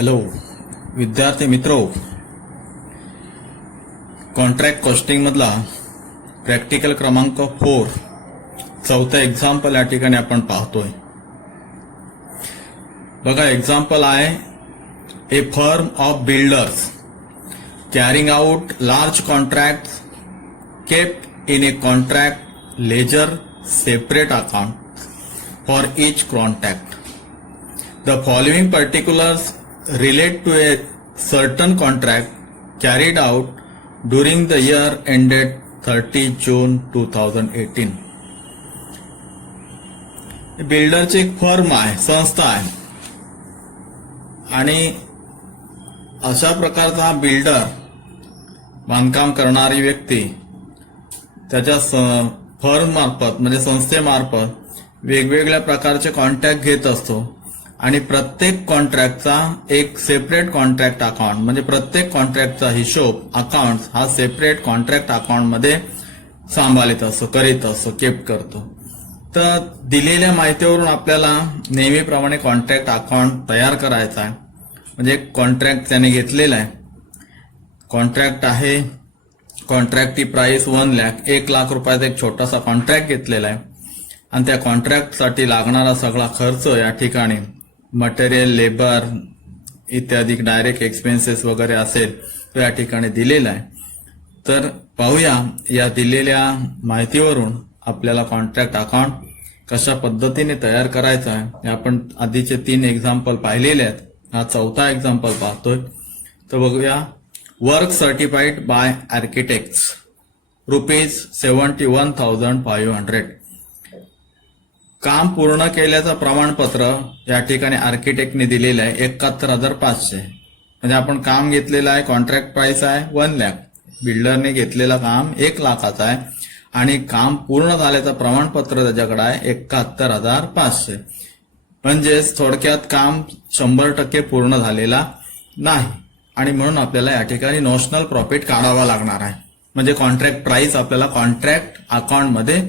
Hello विद्यार्थी मित्रो, contract costing मधला प्रॅक्टिकल क्रमांक 4 चौथा एक्झाम्पल या ठिकाणी आपण पाहतोय. बघा, एक्झाम्पल आहे a firm of builders carrying out large contract kept in a contract ledger separate account for each contract. The following particulars relate to a certain contract carried out during the year ended 30 June 2018. बिल्डरची एक firm आहे, संस्था आहे आणि अशा प्रकारचा हा builder, बांधकाम करणारी व्यक्ती त्याच्या फर्म मार्फत म्हणजे संस्थेमार्फत वेगवेगळ्या प्रकारचे कॉन्ट्रॅक्ट घेत असतो आणि प्रत्येक कॉन्ट्रॅक्टचा एक सेपरेट कॉन्ट्रॅक्ट अकाउंट म्हणजे प्रत्येक कॉन्ट्रॅक्टचा हिशोब अकाउंट हा सेपरेट कॉन्ट्रॅक्ट अकाउंट मध्ये सांभाळत असतो, करीत असतो, केप्ट करतो. तर दिलेल्या माहितीवरून आपल्याला नेहमीप्रमाणे कॉन्ट्रॅक्ट अकाउंट तयार करायचा आहे. म्हणजे कॉन्ट्रॅक्ट त्याने घेतलेला आहे, कॉन्ट्रॅक्ट आहे, कॉन्ट्रॅक्टची प्राइस 1 लाख, 1 लाख रुपयाचा एक छोटासा कॉन्ट्रॅक्ट घेतलेला आहे आणि त्या कॉन्ट्रॅक्टसाठी लागणारा सगळा खर्च या ठिकाणी मटेरियल, लेबर इत्यादी डायरेक्ट एक्सपेन्सेस वगैरे असेल तो या ठिकाणी दिलेला आहे. तर पाहूया या दिलेल्या माहितीवरून आपल्याला कॉन्ट्रॅक्ट अकाउंट कशा पद्धतीने तयार करायचा आहे. आपण आधीचे 3 एक्झाम्पल पाहिलेले आहेत, हा चौथा एक्झाम्पल पाहतोय. तर बघूया. Work certified by architects ₹71,500. काम पूर्ण केल्याचं प्रमाणपत्र या ठिकाणी आर्किटेक्टने दिलेलं आहे 71,500. म्हणजे आपण काम घेतलेलं आहे, कॉन्ट्रॅक्ट प्राइस आहे 1 लाख, बिल्डरने घेतलेलं काम 1 लाखाचं आहे आणि काम पूर्ण झाल्याचं प्रमाणपत्र त्याच्याकडे आहे 71,500. म्हणजेच थोडक्यात काम 100% पूर्ण झालेला नाही आणि म्हणून आपल्याला या ठिकाणी नॉशनल प्रॉफिट काढावा लागणार आहे. म्हणजे कॉन्ट्रॅक्ट प्राइस आपल्याला कॉन्ट्रॅक्ट अकाउंट मध्ये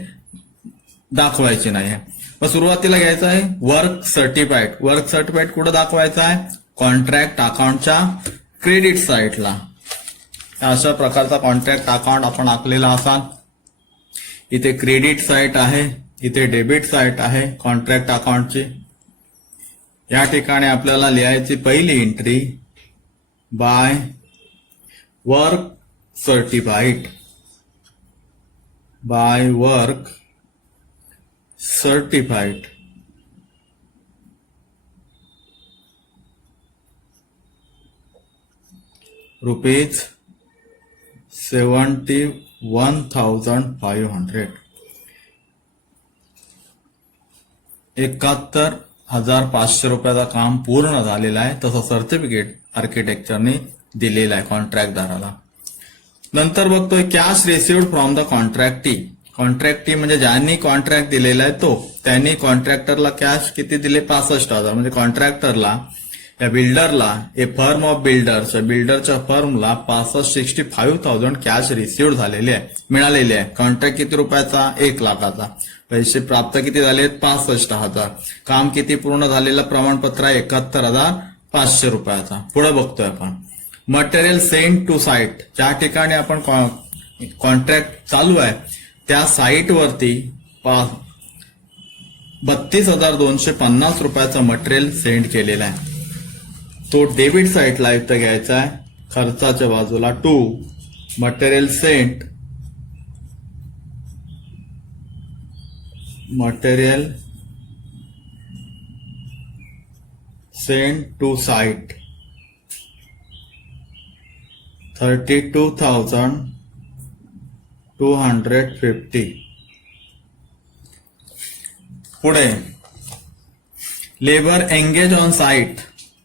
दाखवायची नाही. मग सुरुवातीला घ्यायचं आहे वर्क सर्टिफाईड. वर्क सर्टिफाईड कुठं दाखवायचं आहे? कॉन्ट्रॅक्ट अकाउंटच्या क्रेडिट साईडला. अशा प्रकारचा कॉन्ट्रॅक्ट अकाउंट आपण आखलेला असाल. इथे क्रेडिट साईट आहे, इथे डेबिट साईट आहे कॉन्ट्रॅक्ट अकाउंटची. या ठिकाणी आपल्याला लिहायची पहिली entry by work certified, by work certified. ₹71,500. 71,500 रुपयाचा काम पूर्ण झालेला आहे तसं सर्टिफिकेट आर्किटेक्चरने दिलेलं आहे कॉन्ट्रॅक्टदाराला. नंतर बघतोय कॅश रिसिव्ड फ्रॉम द कॉन्ट्रॅक्टी. कॉन्ट्रॅक्टी म्हणजे ज्यांनी कॉन्ट्रॅक्ट दिलेला आहे त्यांनी कॉन्ट्रॅक्टरला कॅश किती दिले? 65,000. म्हणजे कॉन्ट्रॅक्टरला, या बिल्डरला, ए फर्म ऑफ बिल्डर्स, बिल्डरच्या फर्मला 65,000 कॅश रिसिव्ड झालेले आहे, मिळालेले आहे. कॉन्ट्रॅक्ट किती रुपयाचा? 1 लाखाचा. पैसे प्राप्त किती झाले? 65,000. काम किती पूर्ण झालेलं? प्रमाणपत्र आहे 71,500 रुपयाचा. पुढे बघतोय आपण मटेरियल सेंड टू साईट. ज्या ठिकाणी आपण कॉन्ट्रॅक्ट चालू आहे त्या साईट वरती 32,250 रुपयाचं मटेरियल सेंड केलेला आहे. तो डेबिट साईटला इथं घ्यायचा आहे खर्चाच्या बाजूला. To material sent, material send to site 32,250. पुढे लेबर एंगेज ऑन साईट.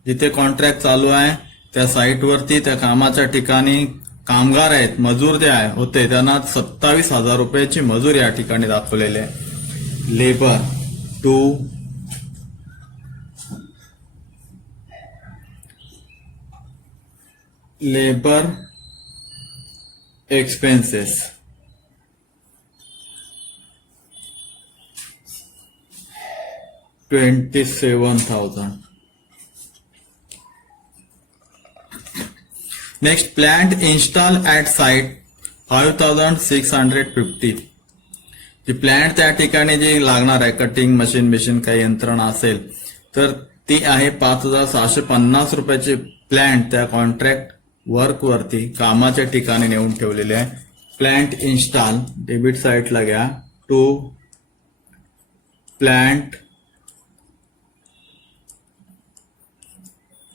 जिथे कॉन्ट्रॅक्ट चालू आहे त्या साईटवरती त्या कामाच्या ठिकाणी कामगार आहेत, मजूर जे होते त्यांना 27,000 रुपयाची मजूर या ठिकाणी दाखवलेले आहे. Labour to labour expenses 27,000. Next plant install at site 5650. जी प्लांट त्या ठिकाणी जी लागणार आहे कटिंग मशीन काही यंत्रणा असेल तर ती आहे 5650 रुपयाची प्लांट त्या कॉन्ट्रॅक्ट वर्क वरती कामाच्या ठिकाणी नेऊन ठेवलेले आहे. प्लांट इन्स्टॉल डेबिट साइटला घ्या to plant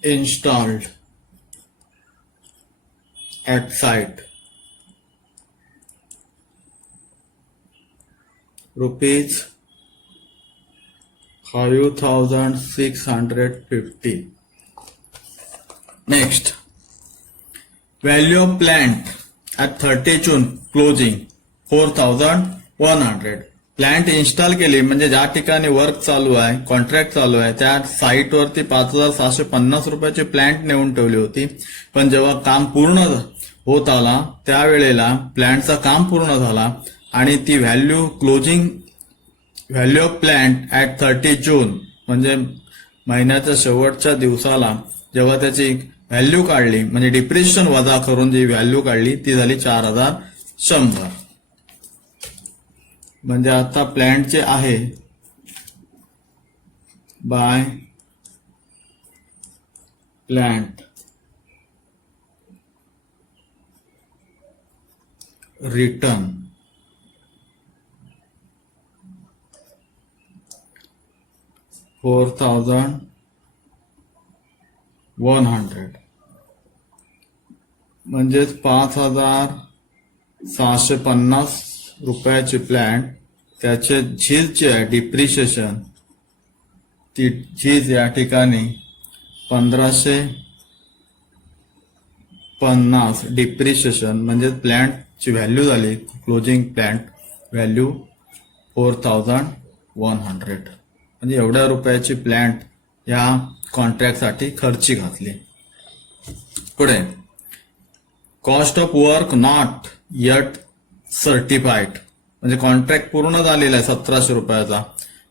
installed at site rupees 5650. Next, value of plant at 30 June closing 4100. Plant install केली म्हणजे ज्या ठिकाणी वर्क चालू आहे कॉन्ट्रॅक्ट चालू आहे त्या साईटवरती 5650 रुपयाची प्लांट नेऊन ठेवली होती. पण जेव्हा काम पूर्ण होत आला त्यावेळेला प्लांटचं काम पूर्ण झाला आणि ती व्हॅल्यू ऑफ प्लांट ऍट 30 जून म्हणजे महिन्याच्या शेवटच्या दिवसाला जेव्हा त्याची व्हॅल्यू काढली म्हणजे डिप्रिशिएशन वजा करून जी व्हॅल्यू काढली ती झाली 4100. म्हणजे आता प्लांटचे आहे बाय प्लांट रिटर्न $4100 म्हणजेच 5650 रुपयाची प्लांट त्याचे झीज जे आहे डिप्रिशिएशन ती झीज या ठिकाणी 1550 डिप्रिशिएशन म्हणजे प्लांटची व्हॅल्यू झाली क्लोजिंग प्लांट व्हॅल्यू 4100 म्हणजे एवढ्या रुपयाची प्लांट या कॉन्ट्रॅक्टसाठी खर्ची घातली. पुढे cost of work not yet certified म्हणजे कॉन्ट्रॅक्ट पूर्ण झालेला आहे 1700 रुपयाचा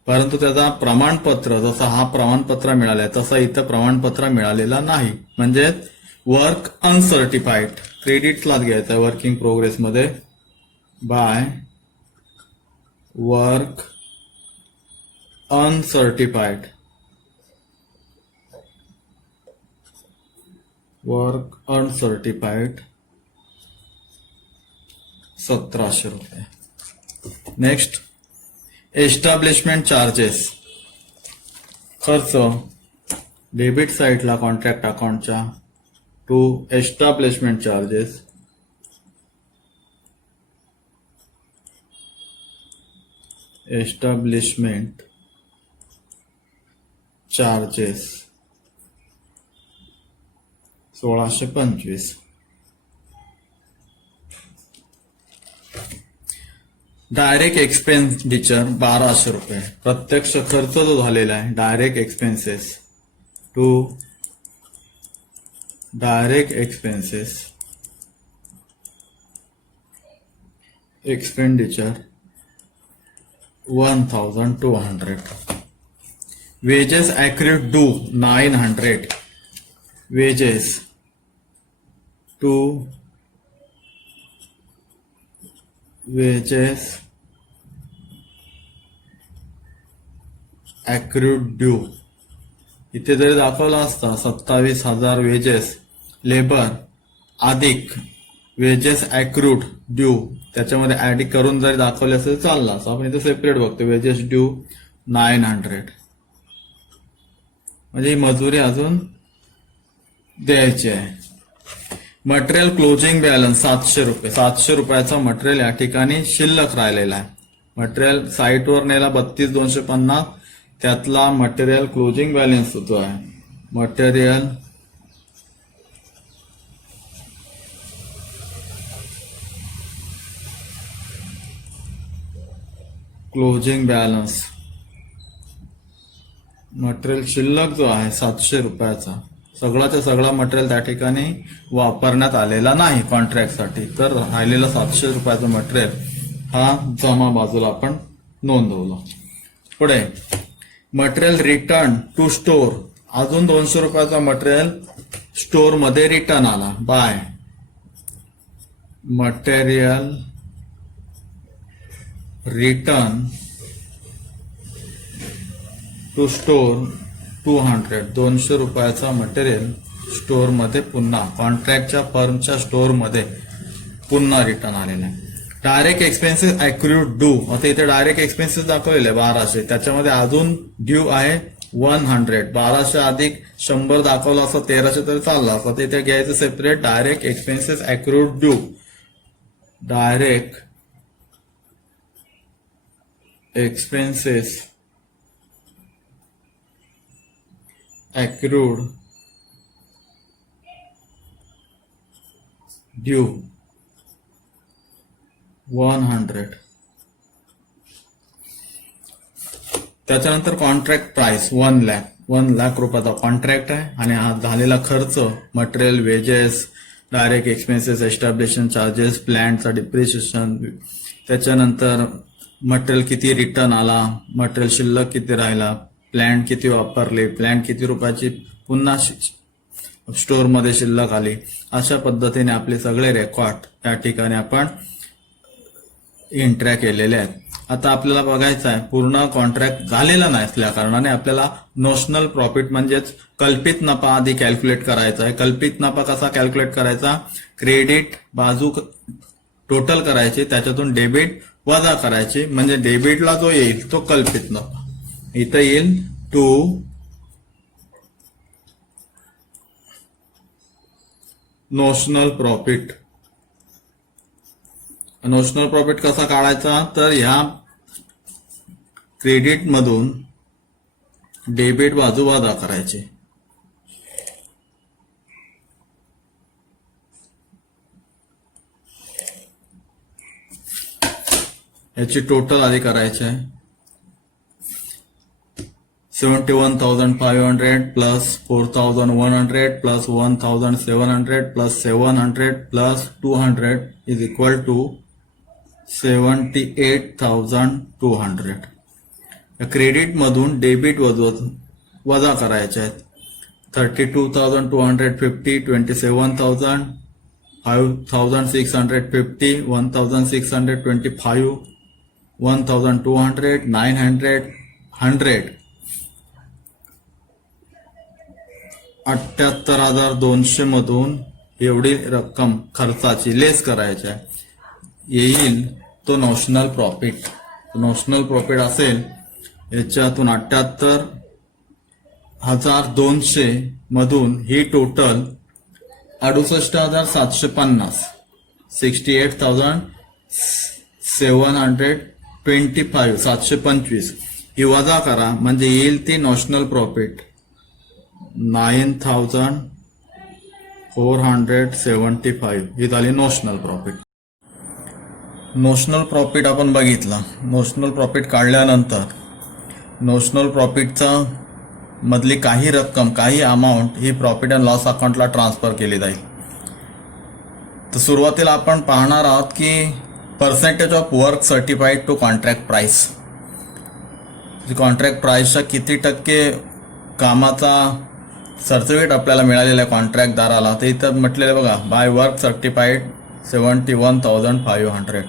परंतु त्याचा प्रमाणपत्र जसा हा प्रमाणपत्र मिळालाय तसा इथं प्रमाणपत्र मिळालेला नाही म्हणजे वर्क अनसर्टिफाईड क्रेडिटलाच घ्यायचं आहे वर्किंग प्रोग्रेस मध्ये बाय वर्क अनसर्टिफाईड 1700 रुपये. नेक्स्ट एस्टॅब्लिशमेंट चार्जेस खर्च डेबिट साइटला कॉन्ट्रॅक्ट अकाउंटच्या to establishment charges establishment charges 1625. Direct expenditure 1200 रुपये प्रत्यक्ष खर्च जो झालेला आहे direct expenses to direct expenses expenditure 1200. Wages accrued due 900. Wages to wages accrued due इथे जरी दाखवला असता 27,000 वेजेस लेबर अधिक वेजेस accrued ड्यू त्याच्यामध्ये ऍड करून जरी दाखवले असेल चालला असं आपण इथे सेपरेट बघतो वेजेस ड्यू 900 म्हणजे ही मजुरी अजून द्यायची आहे. मटेरियल क्लोजिंग बॅलन्स 700 रुपये 700 रुपयाचा मटेरियल या ठिकाणी शिल्लक राहिलेला आहे. मटेरियल साईटवर नेला 32,250 त्यातला मटेरियल क्लोजिंग बॅलन्स होतो आहे मटेरियल क्लोजिंग बॅलन्स मटेरियल शिल्लक जो आहे 700 रुपयाचा सगळाच्या सगळा मटेरियल त्या ठिकाणी वापरण्यात आलेला नाही कॉन्ट्रॅक्टसाठी तर राहिलेला 700 रुपयाचा मटेरियल हा जमा बाजूला आपण नोंदवला. पुढे मटेरियल रिटर्न टू स्टोर अजून 200 रुपयाचा मटेरियल स्टोर मध्ये रिटर्न आला by material return to store 200 रुपयाचा मटेरियल स्टोर मध्ये पुन्हा कॉन्ट्रॅक्टच्या फर्मच्या स्टोर मध्ये पुन्हा रिटर्न आलेला आहे. डायरेक्ट एक्सपेन्सेस अॅक्युरेट ड्यू, आता इथे डायरेक्ट एक्सपेन्सेस दाखवलेले 1200, त्याच्यामध्ये अजून ड्यू आहे 100. 1200 अधिक 100 दाखवलं असं 1300 तरी चाललं असं, तिथे घ्यायचं separate direct expenses accurate due. Direct expenses accrued due 100. त्याच्यानंतर कॉन्ट्रॅक्ट प्राइस 1 लाख रुपयाचा कॉन्ट्रॅक्ट आहे आणि हा झालेला खर्च material, wages, direct expenses, establishment charges, प्लॅन्टचा डिप्रिशिएशन, त्याच्यानंतर मटेरियल किती रिटर्न आला, मटेरियल शिल्लक किती राहिला, प्लॅन्ट किती वापरले, प्लॅन्ट किती रुपयाची पुन्हा स्टोर मध्ये शिल्लक आली. अशा पद्धतीने आपले सगळे रेकॉर्ड या ठिकाणी आपण एंट्र्या केलेल्या आहेत. आता आपल्याला बघायचं आहे पूर्ण कॉन्ट्रॅक्ट झालेला नाही असल्या कारणाने आपल्याला नोशनल प्रॉफिट म्हणजेच कल्पित नफा आधी कॅल्क्युलेट करायचा आहे. कल्पित नफा कसा कॅल्क्युलेट करायचा, क्रेडिट बाजू टोटल करायची, त्याच्यातून डेबिट वजा करायची, म्हणजे डेबिटला जो येईल तो कल्पित नफा. इथं येईल to notional profit. Notional profit कसा काढायचा, तर ह्या क्रेडिट मधून डेबिट बाजू वजा करायची. याची टोटल आधी करायची आहे. 71,500 plus 4,100 plus 1,700 plus 700 plus 200 is equal to 78,200. Credit मधून डेबिट वजा करायचे आहेत. 32,250, 27,000, 5,650, 1,625, 1,200, 900, 100. 78,200 मधून एवढी रक्कम खर्चाची लेस करायची आहे, येईल तो नोशनल प्रॉफिट. नोशनल प्रॉफिट असेल याच्यातून 78,200 मधून ही टोटल 68,750, 68,725, 725 ही वजा करा, म्हणजे येईल ती नोशनल प्रॉफिट 9,475 ही झाली नोशनल प्रॉफिट. नोशनल प्रॉफिट आपण बघितला. नोशनल प्रॉफिट काढल्यानंतर नोशनल प्रॉफिटचा मधली काही रक्कम, काही अमाऊंट ही प्रॉफिट अँड लॉस अकाउंटला ट्रान्सफर केली जाईल. तर सुरुवातीला आपण पाहणार आहोत की percentage of work certified to contract price. Contract प्राइसच्या किती टक्के कामाचा सर्टिफिकेट आपल्याला मिळालेला आहे कॉन्ट्रॅक्टदाराला, ते इथं म्हटलेलं बघा, बाय वर्क सर्टिफाईड 71,500.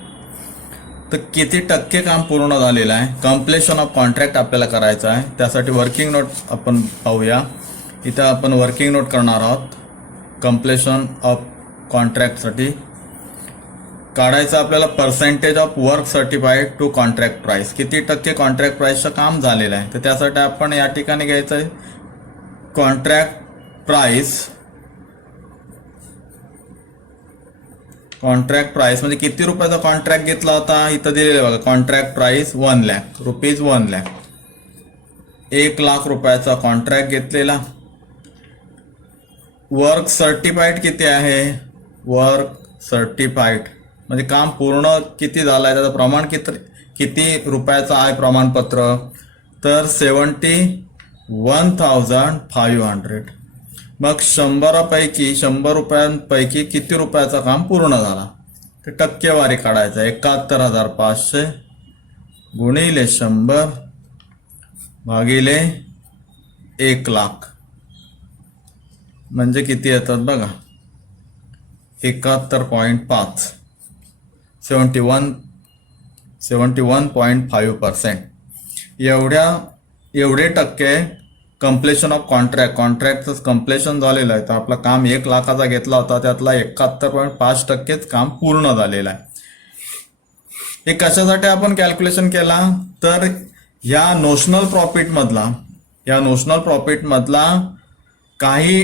तर किती टक्के काम पूर्ण झालेलं आहे, कम्प्लेशन ऑफ कॉन्ट्रॅक्ट आपल्याला करायचं आहे. त्यासाठी वर्किंग नोट आपण पाहूया. इथं आपण वर्किंग नोट करणार आहोत. कम्प्लेशन ऑफ कॉन्ट्रॅक्टसाठी काढायचं आपल्याला percentage of work certified to contract price. किती टक्के कॉन्ट्रॅक्ट प्राइसचं काम झालेलं आहे, तर त्यासाठी आपण या ठिकाणी घ्यायचं आहे कॉन्ट्रॅक्ट प्राइस. कॉन्ट्रॅक्ट प्राइस म्हणजे किती रुपयाचा कॉन्ट्रॅक्ट घेतला होता, इथं दिलेलं बघा, contract price 1 lakh rupees, 1 lakh, 1 lakh रुपयाचा कॉन्ट्रॅक्ट घेतलेला. वर्क सर्टिफाईड किती आहे, वर्क सर्टिफाईड म्हणजे काम पूर्ण किती झालं आहे, त्याचं प्रमाण किती रुपयाचं आहे प्रमाणपत्र, तर 71,500. मग 100 रुपयांपैकी किती रुपयाचं काम पूर्ण झाला, तर टक्केवारी काढायचं. 71,500 गुणिले 100 भागिले 1 लाख. म्हणजे किती येतात बघा, 71.5, 71.5%. एवढे टक्के कम्प्लिशन ऑफ कॉन्ट्रॅक्टचं कम्प्लिशन झालेलं आहे. तर आपलं काम 1 लाखाचा घेतला होता, त्यातला 71.5%च काम पूर्ण झालेलं आहे. हे कशासाठी आपण कॅल्क्युलेशन केला, तर या नोशनल प्रॉफिट मधला काही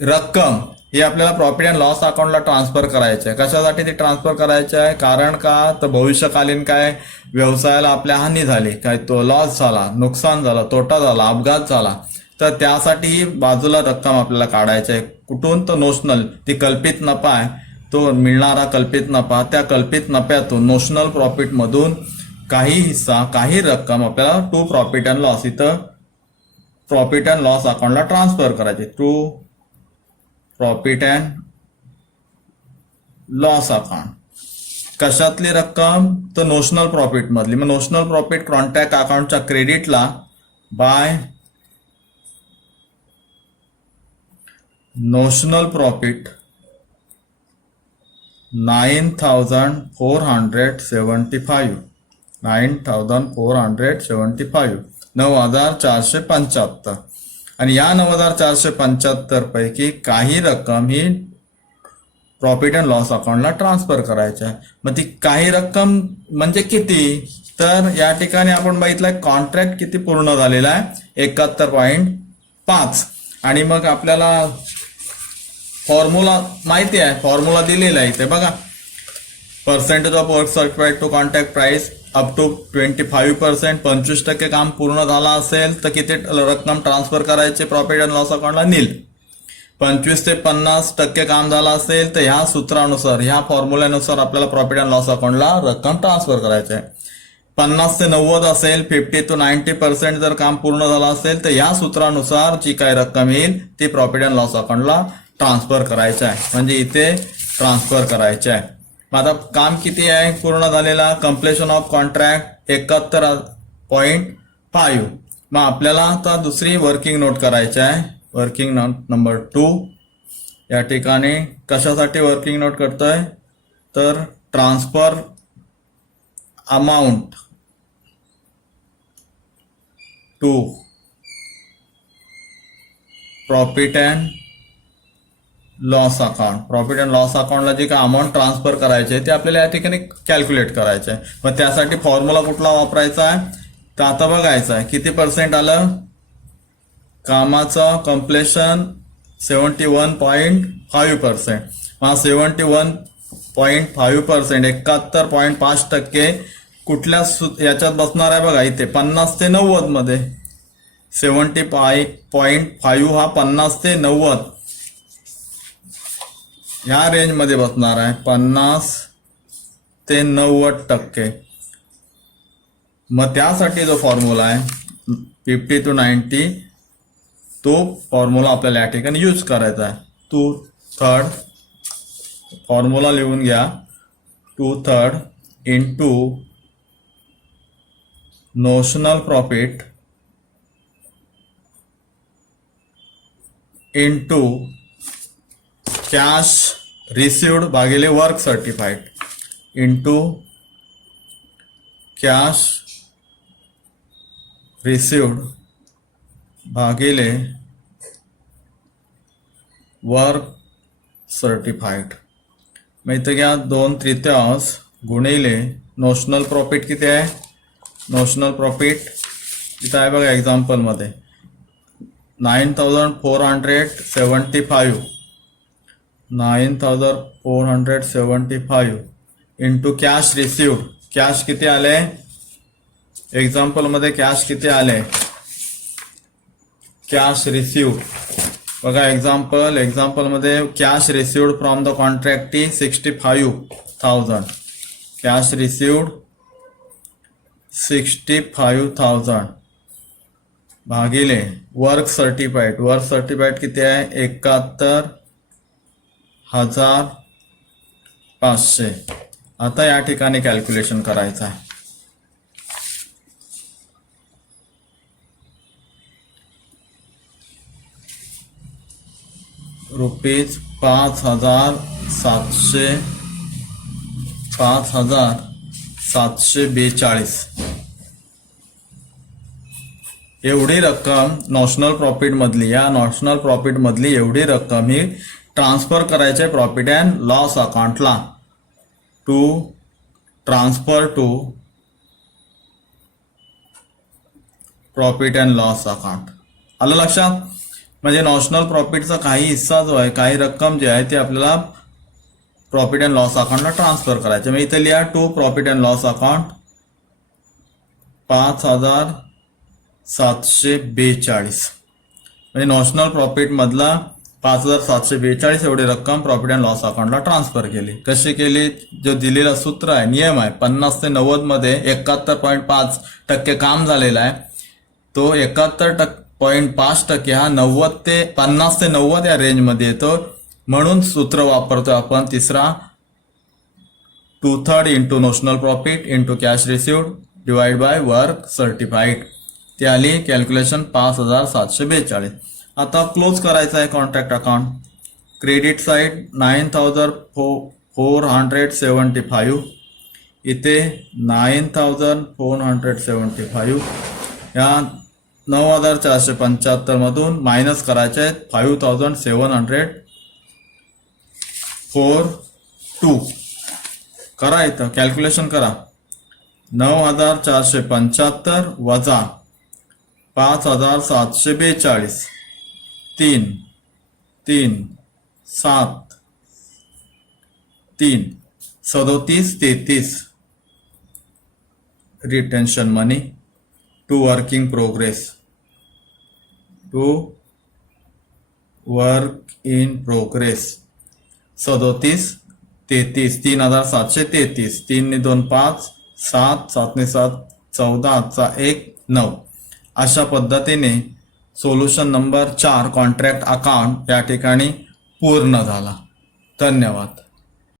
रक्कम ही आपल्याला प्रॉफिट अँड लॉस अकाउंटला ट्रान्सफर करायची आहे. कशासाठी ती ट्रान्सफर करायची आहे, कारण का तर भविष्यकालीन काय व्यवसायाला आपल्या हानी झाली, काय तो लॉस झाला, नुकसान झालं, तोटा झाला, अपघात झाला, तर त्यासाठी बाजूला रक्कम आपल्याला काढायची आहे. कुठून, तर नोशनल, ती कल्पित नफा आहे, तो मिळणारा कल्पित नफा, त्या कल्पित नफ्यातून नोशनल प्रॉफिट मधून काही हिस्सा, काही रक्कम आपल्याला टू प्रॉफिट अँड लॉस, इथं प्रॉफिट अँड लॉस अकाउंटला ट्रान्सफर करायचे. To profit and loss account. कशातली रक्कम, तर नोशनल प्रॉफिट मधली. मग नोशनल प्रॉफिट कॉन्ट्रॅक्ट अकाउंटच्या क्रेडिटला बाय नोशनल प्रॉफिट 9,475, 9,475. आणि या 9,475 पैकी काही रक्कम ही प्रॉफिट अँड लॉस अकाउंटला ट्रान्सफर करायची आहे. मग ती काही रक्कम म्हणजे किती, तर या ठिकाणी आपण बघितलं कॉन्ट्रॅक्ट किती पूर्ण झालेला आहे, 71.5. आणि मग आपल्याला फॉर्म्युला माहिती आहे, फॉर्म्युला दिलेला आहे इथे बघा. Percentage of work certified to contract price up to 25%. 25% काम पूर्ण झाला असेल तर किती रक्कम ट्रान्सफर करायचे प्रॉफिट अँड लॉस अकाउंटला, नील. 25 ते 50% काम झालं असेल तर ह्या सूत्रानुसार, ह्या फॉर्म्युल्यानुसार आपल्याला प्रॉफिट अँड लॉस अकाउंटला रक्कम ट्रान्सफर करायची आहे. 50 ते 90 असेल, 50 to 90% जर काम पूर्ण झालं असेल तर ह्या सूत्रानुसार जी काय रक्कम येईल ती प्रॉफिट अँड लॉस अकाउंटला ट्रान्सफर करायचं आहे. म्हणजे इथे ट्रान्सफर करायचे आहे. आता काम किती आहे पूर्ण झालेला, कम्प्लिशन ऑफ कॉन्ट्रॅक्ट 71.5. मग आपल्याला आता दुसरी वर्किंग नोट करायची आहे. Working note number 2. या ठिकाणी कशासाठी वर्किंग नोट करतोय, तर transfer amount to profit and loss account. Profit and loss अकाउंटला जे काय अमाऊंट ट्रान्सफर करायचे आहे ते आपल्याला या ठिकाणी कॅल्क्युलेट करायचे आहे. मग त्यासाठी फॉर्म्युला कुठला वापरायचा आहे, तर आता बघायचं आहे किती पर्सेंट आलं. कामाचं कम्प्लिशन 71.5%. 71.5%, 71.5% कुठल्या याच्यात बसणार आहे बघा, इथे 50 ते 90 मध्ये. 70.5 हा 50 ते 90 ह्या रेंज मध्ये बसणार आहे, 50 ते 90%. मग त्यासाठी जो फॉर्म्युला आहे 50 to 90, तो फॉर्म्युला आपल्याला या ठिकाणी यूज करायचा आहे. 2/3 फॉर्म्युला लिहून घ्या. 2/3 into notional profit into cash received भागिले work certified into cash received भागिले वर्क सर्टिफाईड. मग इथं घ्या 2/3 गुणिले नोशनल प्रॉफिट किती आहे. नोशनल प्रॉफिट इथं आहे बघा एक्झाम्पल मध्ये 9,475. 9,475 इंटू कॅश रिसिव्ड. कॅश किती आले एक्झाम्पल मध्ये, कॅश किती आले, कॅश रिसिव्ड बघा एक्झाम्पल मध्ये cash received from the contractee 65,000. Cash received 65,000 भागिले वर्क सर्टिफाईड किती आहे 71,500. आता या ठिकाणी कॅल्क्युलेशन करायचं आहे. रुपीज 5,742 एवढी रक्कम नॉशनल प्रॉफिट मधली, या नॉशनल प्रॉफिट मधली एवढी रक्कम ही ट्रान्सफर करायचे प्रॉफिट अँड लॉस अकाउंटला. To transfer to profit and loss account. आलं लक्षात? म्हणजे नॉशनल प्रॉफिटचा काही हिस्सा जो आहे, काही रक्कम जी आहे ती आपल्याला प्रॉफिट अँड लॉस अकाउंटला ट्रान्सफर करायचे. म्हणजे इथे लिहा to profit and loss account 5,742. म्हणजे नॉशनल प्रॉफिट मधला 5,742 एवढी रक्कम प्रॉफिट अँड लॉस अकाउंटला ट्रान्सफर केली. कशी केली? जो दिलेला सूत्र आहे, नियम आहे, 50 ते 90 मध्ये 71.5% काम झालेला आहे. तो 71.5% हा 90 ते 50 ते 90 या रेंजमध्ये येतो. म्हणून सूत्र वापरतो आपण तिसरा, 2/3 into notional profit into cash received divide by work certified. ती आली कॅल्क्युलेशन 5,742. आता क्लोज करायचं आहे कॉन्ट्रॅक्ट अकाउंट. क्रेडिट साईड 9,475, इथे 9,475. या 9,475 मधून मायनस करायचे आहेत 5,742. करा, इथं कॅल्क्युलेशन करा. 9,475 वजा 5,742, 3 3 7 3 37 33 retention money to working progress, to work in progress. 37 33, 3,733. 3 ने 2 5, 7 7 ने 7 14, 1 9. अशा पद्धतीने सोल्युशन नंबर 4 कॉन्ट्रॅक्ट अकाउंट या ठिकाणी पूर्ण झाला. धन्यवाद.